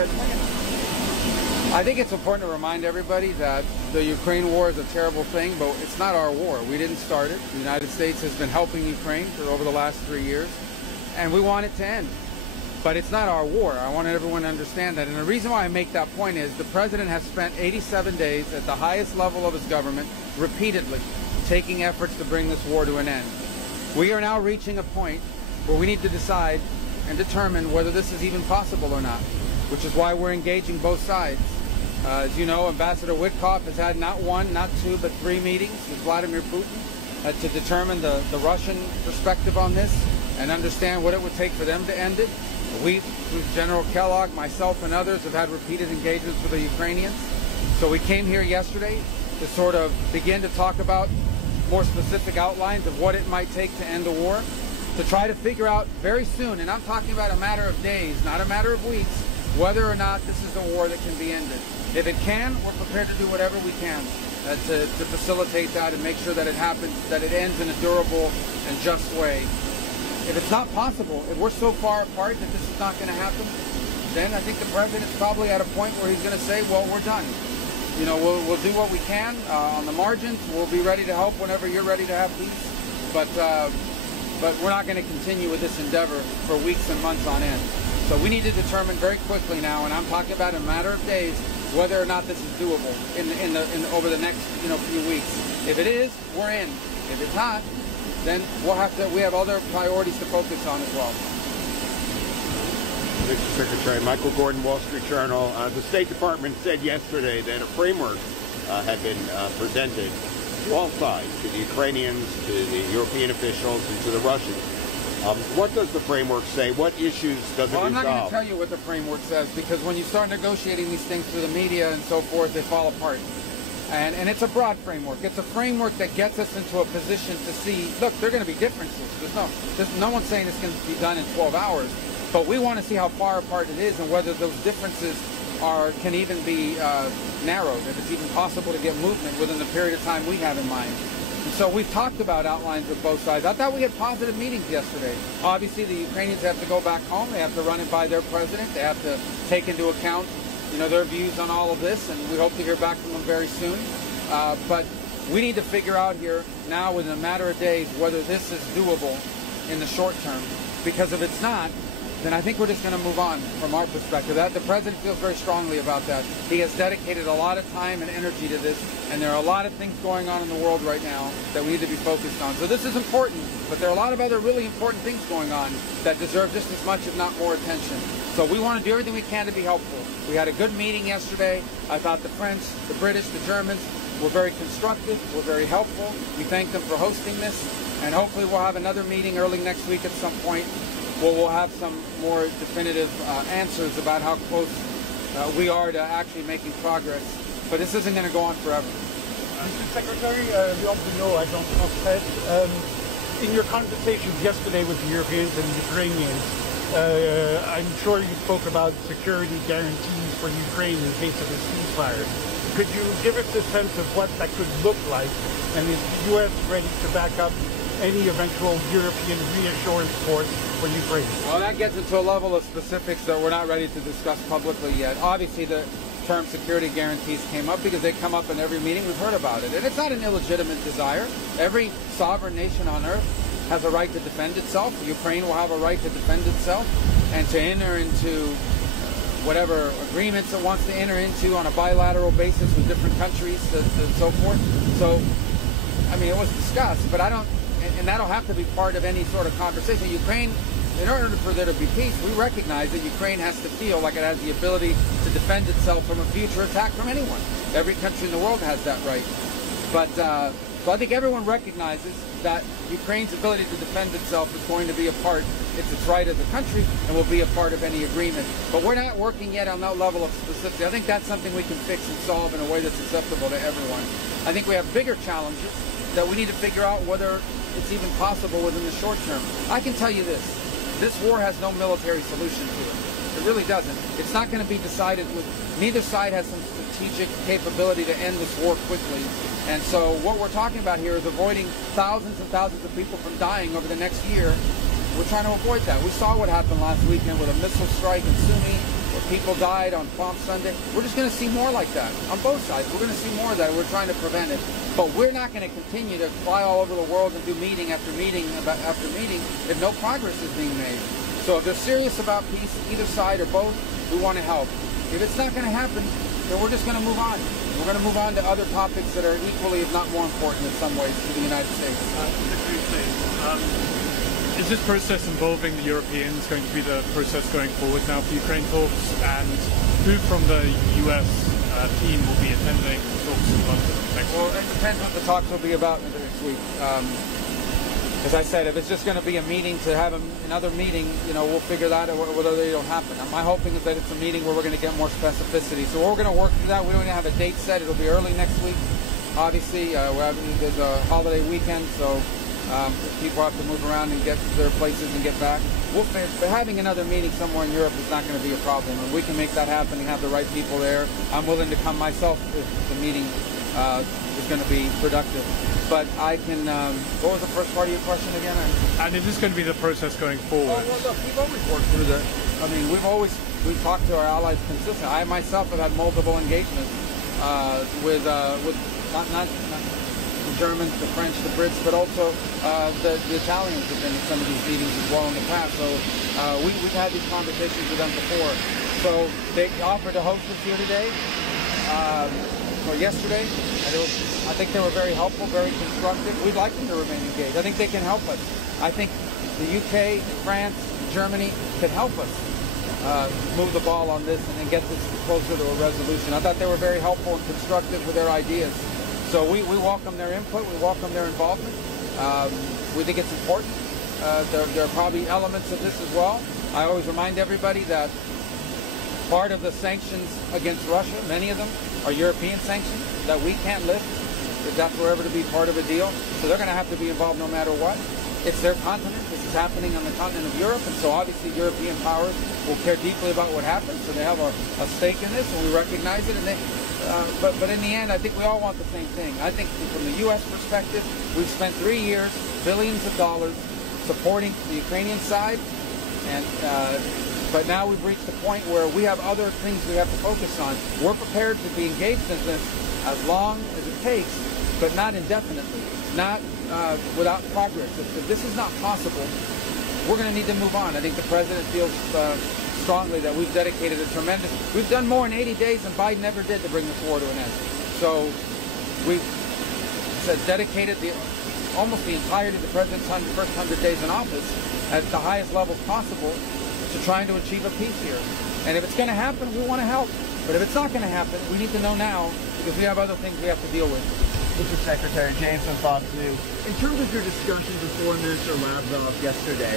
I think it's important to remind everybody that the Ukraine war is a terrible thing, but it's not our war. We didn't start it. The United States has been helping Ukraine for over the last 3 years, and we want it to end. But it's not our war. I want everyone to understand that. And the reason why I make that point is the president has spent 87 days at the highest level of his government repeatedly taking efforts to bring this war to an end. We are now reaching a point where we need to decide and determine whether this is even possible or not, which is why we're engaging both sides. As you know, Ambassador Witkoff has had not one, not two, but 3 meetings with Vladimir Putin to determine the Russian perspective on this and understand what it would take for them to end it. We, through General Kellogg, myself, and others, have had repeated engagements with the Ukrainians. So we came here yesterday to sort of begin to talk about more specific outlines of what it might take to end the war, to try to figure out very soon, and I'm talking about a matter of days, not a matter of weeks, whether or not this is a war that can be ended. If it can, we're prepared to do whatever we can to facilitate that and make sure that it happens, that it ends in a durable and just way. If it's not possible, if we're so far apart that this is not going to happen, then I think the president's probably at a point where he's going to say, well, we're done. You know, we'll do what we can on the margins. We'll be ready to help whenever you're ready to have peace. But we're not going to continue with this endeavor for weeks and months on end. So we need to determine very quickly now, and I'm talking about in a matter of days, whether or not this is doable over the next few weeks. If it is, we're in. If it's not, then we have other priorities to focus on as well. Mr. Secretary, Michael Gordon, Wall Street Journal. The State Department said yesterday that a framework had been presented to all sides, to the Ukrainians, to the European officials, and to the Russians. What does the framework say? What issues does it resolve? I'm not going to tell you what the framework says, because when you start negotiating these things through the media and so forth, they fall apart. And it's a broad framework. It's a framework that gets us into a position to see, look, there are going to be differences. There's no one saying it's going to be done in 12 hours. But we want to see how far apart it is and whether those differences can even be narrowed, if it's even possible to get movement within the period of time we have in mind. And so we've talked about outlines with both sides. I thought we had positive meetings yesterday. Obviously, the Ukrainians have to go back home. They have to run it by their president. They have to take into account their views on all of this, and we hope to hear back from them very soon. But we need to figure out here now, within a matter of days, whether this is doable in the short term. Because if it's not, then I think we're just going to move on from our perspective. The president feels very strongly about that. He has dedicated a lot of time and energy to this, and there are a lot of things going on in the world right now that we need to be focused on. So this is important, but there are a lot of other really important things going on that deserve just as much, if not more, attention. So we want to do everything we can to be helpful. We had a good meeting yesterday. I thought the French, the British, the Germans were very constructive, were very helpful. We thank them for hosting this, and hopefully we'll have another meeting early next week at some point where we'll have some more definitive answers about how close we are to actually making progress. But this isn't going to go on forever. Mr. Secretary, Agence France, in your conversations yesterday with the Europeans and the Ukrainians, I'm sure you spoke about security guarantees for Ukraine in case of a ceasefire. Could you give us a sense of what that could look like, and is the U.S. ready to back up any eventual European reassurance force for Ukraine? Well, that gets into a level of specifics that we're not ready to discuss publicly yet. Obviously, the term security guarantees came up because they come up in every meeting. We've heard about it. And it's not an illegitimate desire. Every sovereign nation on earth has a right to defend itself. Ukraine will have a right to defend itself and to enter into whatever agreements it wants to enter into on a bilateral basis with different countries and so forth. So, I mean, it was discussed, but and that'll have to be part of any sort of conversation. Ukraine, in order for there to be peace, we recognize that Ukraine has to feel like it has the ability to defend itself from a future attack from anyone. Every country in the world has that right. But so I think everyone recognizes that Ukraine's ability to defend itself is going to be a part, it's its right as a country, and will be a part of any agreement. But we're not working yet on that level of specificity. I think that's something we can fix and solve in a way that's acceptable to everyone. I think we have bigger challenges that we need to figure out whether it's even possible within the short term. I can tell you this war has no military solution to it. It really doesn't. It's not going to be decided with, neither side has some strategic capability to end this war quickly. And so what we're talking about here is avoiding thousands and thousands of people from dying over the next year. We're trying to avoid that. We saw what happened last weekend with a missile strike in Sumy, where people died on Palm Sunday. We're just going to see more like that on both sides. We're going to see more of that. We're trying to prevent it. But we're not going to continue to fly all over the world and do meeting after meeting after meeting if no progress is being made. So if they're serious about peace, either side or both, we want to help. If it's not going to happen, then we're just going to move on. We're going to move on to other topics that are equally, if not more important in some ways, to the United States. Is this process involving the Europeans going to be the process going forward now for Ukraine talks? And who from the US team will be attending talks in London next week? Well, it depends what the talks will be about next week. As I said, if it's just going to be a meeting to have another meeting, we'll figure that out whether they don't happen. My hoping is that it's a meeting where we're going to get more specificity. So we're going to work through that. We don't even have a date set. It'll be early next week. Obviously, there's a holiday weekend, so people have to move around and get to their places and get back. But having another meeting somewhere in Europe is not going to be a problem. And we can make that happen and have the right people there. I'm willing to come myself if the meeting is going to be productive. But I can, what was the first part of your question again? And is this going to be the process going forward? Oh, well, look, we've always worked through that. I mean, we've talked to our allies consistently. I myself have had multiple engagements with not the Germans, the French, the Brits, but also the Italians have been in some of these meetings as well in the past. So we've had these conversations with them before. So they offered to host us here today. Or yesterday, and I think they were very helpful, very constructive. We'd like them to remain engaged. I think they can help us. I think the UK, France, Germany can help us move the ball on this and get this closer to a resolution. I thought they were very helpful and constructive with their ideas. So we welcome their input, we welcome their involvement. We think it's important. There are probably elements of this as well. I always remind everybody that part of the sanctions against Russia, many of them, are European sanctions that we can't lift if that's ever to be part of a deal. So they're going to have to be involved no matter what. It's their continent. This is happening on the continent of Europe, and so obviously European powers will care deeply about what happens. So they have a stake in this, and we recognize it. And but in the end, I think we all want the same thing. I think from the U.S. perspective, we've spent 3 years, billions of dollars, supporting the Ukrainian side, and but now we've reached the point where we have other things we have to focus on. We're prepared to be engaged in this as long as it takes, but not indefinitely, not without progress. If this is not possible, we're going to need to move on. I think the president feels strongly that we've dedicated we've done more in 80 days than Biden ever did to bring this war to an end. So we've dedicated almost the entirety of the president's first 100 days in office at the highest levels possible to trying to achieve a peace here. And if it's going to happen, we want to help. But if it's not going to happen, we need to know now because we have other things we have to deal with. Mr. Secretary, James from Fox News. In terms of your discussions with Foreign Minister Lavrov yesterday,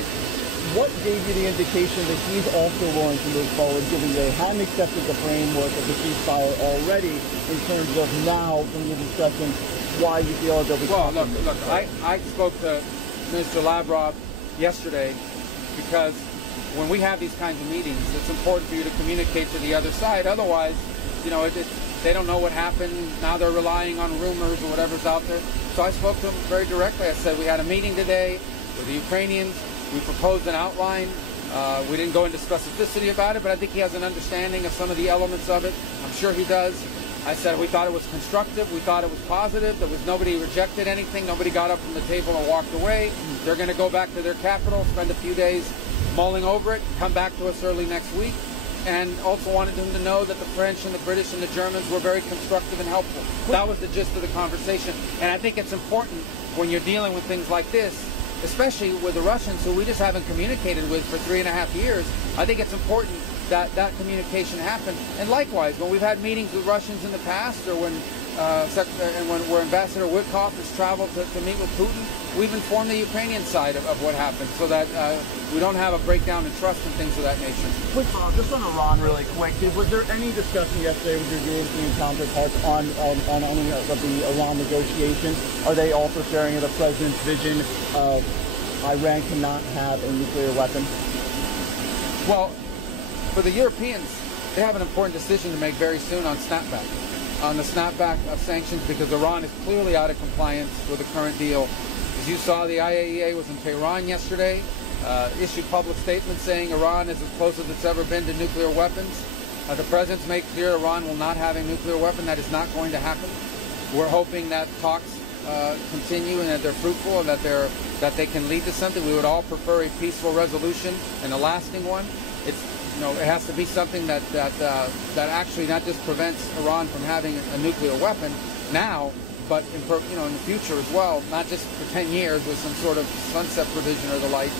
what gave you the indication that he's also willing to move forward, given they hadn't accepted the framework of the ceasefire already, in terms of now, from your discussions, why you feel they'll be... Well, look, I spoke to Minister Lavrov yesterday because when we have these kinds of meetings, it's important for you to communicate to the other side. Otherwise, they don't know what happened. Now they're relying on rumors or whatever's out there. So I spoke to him very directly. I said, we had a meeting today with the Ukrainians. We proposed an outline. We didn't go into specificity about it, but I think he has an understanding of some of the elements of it. I'm sure he does. I said we thought it was constructive. We thought it was positive. Nobody rejected anything. Nobody got up from the table and walked away. They're going to go back to their capital, spend a few days mulling over it, come back to us early next week, and also wanted them to know that the French and the British and the Germans were very constructive and helpful. That was the gist of the conversation. And I think it's important when you're dealing with things like this, especially with the Russians, who we just haven't communicated with for 3.5 years. I think it's important that that communication happen. And likewise, when we've had meetings with Russians in the past, or when Ambassador Witkoff has traveled to meet with Putin, we've informed the Ukrainian side of what happened, so that we don't have a breakdown in trust and things of that nature. Quick follow-up, just on Iran really quick. Was there any discussion yesterday with your European counterparts on any of the Iran negotiations? Are they also sharing the president's vision of Iran cannot have a nuclear weapon? Well, for the Europeans, they have an important decision to make very soon on snapback. On the snapback of sanctions, because Iran is clearly out of compliance with the current deal. As you saw, the IAEA was in Tehran yesterday, issued public statements saying Iran is as close as it's ever been to nuclear weapons. The president's made clear Iran will not have a nuclear weapon. That is not going to happen. We're hoping that talks continue and that they're fruitful and that they can lead to something. We would all prefer a peaceful resolution and a lasting one. It has to be something that actually not just prevents Iran from having a nuclear weapon now, but in the future as well, not just for 10 years with some sort of sunset provision or the like.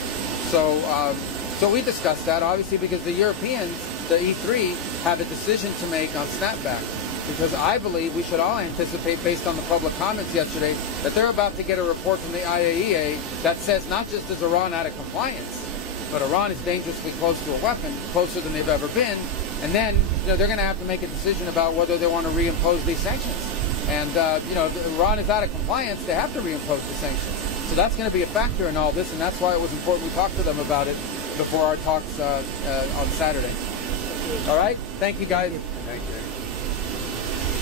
So we discussed that, obviously, because the Europeans, the E3, have a decision to make on snapback. Because I believe we should all anticipate, based on the public comments yesterday, that they're about to get a report from the IAEA that says not just is Iran out of compliance, but Iran is dangerously close to a weapon, closer than they've ever been. And then they're going to have to make a decision about whether they want to reimpose these sanctions. And if Iran is out of compliance, they have to reimpose the sanctions. So that's going to be a factor in all this, and that's why it was important we talked to them about it before our talks on Saturday. All right? Thank you, guys. Thank you.